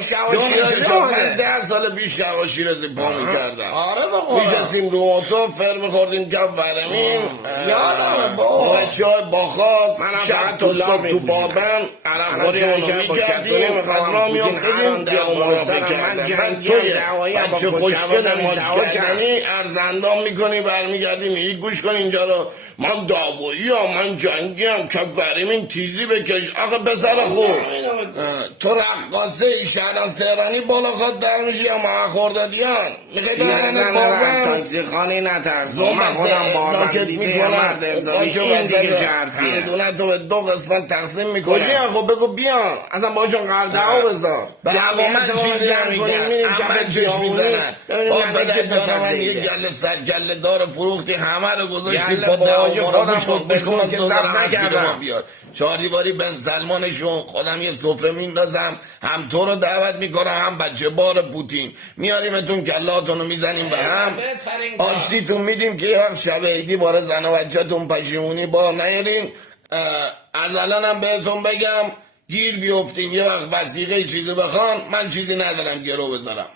شهوت شیرازی من آمده 10 سال پیش شهوت شیرازی پا میکردم. آره به قرآن میشستیم رو اتو فر میخوردیم کف برمین، یادمه با بچه های باخاست منم شب فقط تو طلاب صبح تو می‌پوشیدم. بابن عرقخوری چند اونو شب با کتونی میکردیم می‌خوام قدرا پوتین هر میافتدیم آن بیا دم موافق مسترم. من کردم. بعد جنگی توی دعوایی با بچه کشم خوشگل آدم ماچ دعوا کردم. کردنی ارزندام میکنی برمیگردی میگی گوش کن اینجا رو من دعوایی هم من جنگی هم که بریم تیزی بکش. آخه پسر خوب تو رقاصه شهر از تهرانی بالا خود در میشی یا ما خوردادیان میخوای برنت بابن تاکسی خانی نترس زوم من خودم بابن راکت دیده میکنم مرد حسابی باچو این دیگه وزده شرطیه همدونه تو به 2 قسمت تقسیم میکنم کجا خب بگو بیان اصلا باشون قردعا بذار به من چیزی نمیگن همه چش میزنن با پدر جان من یه گله سر گله دار فروختی همه رو گذاشتی گله با باجه دعوا خودم گوش کن خود گوش کن بزن که زب نکردم. بیار چهاریواری بن سلمانشون خودم یه سفره میندازم هم تو رو دعوت میکنم هم بچه بار پوتین میاریمتون کلاتون رو میزنیم به هم آشتیتون میدیم که یه وقت شب عیدی باره زن و بچه‌تون پشیمونی با نیارین. از الان هم بهتون بگم گیر بیفتین یه وقت وسیقه چیزی بخوان من چیزی ندارم گرو بذارم.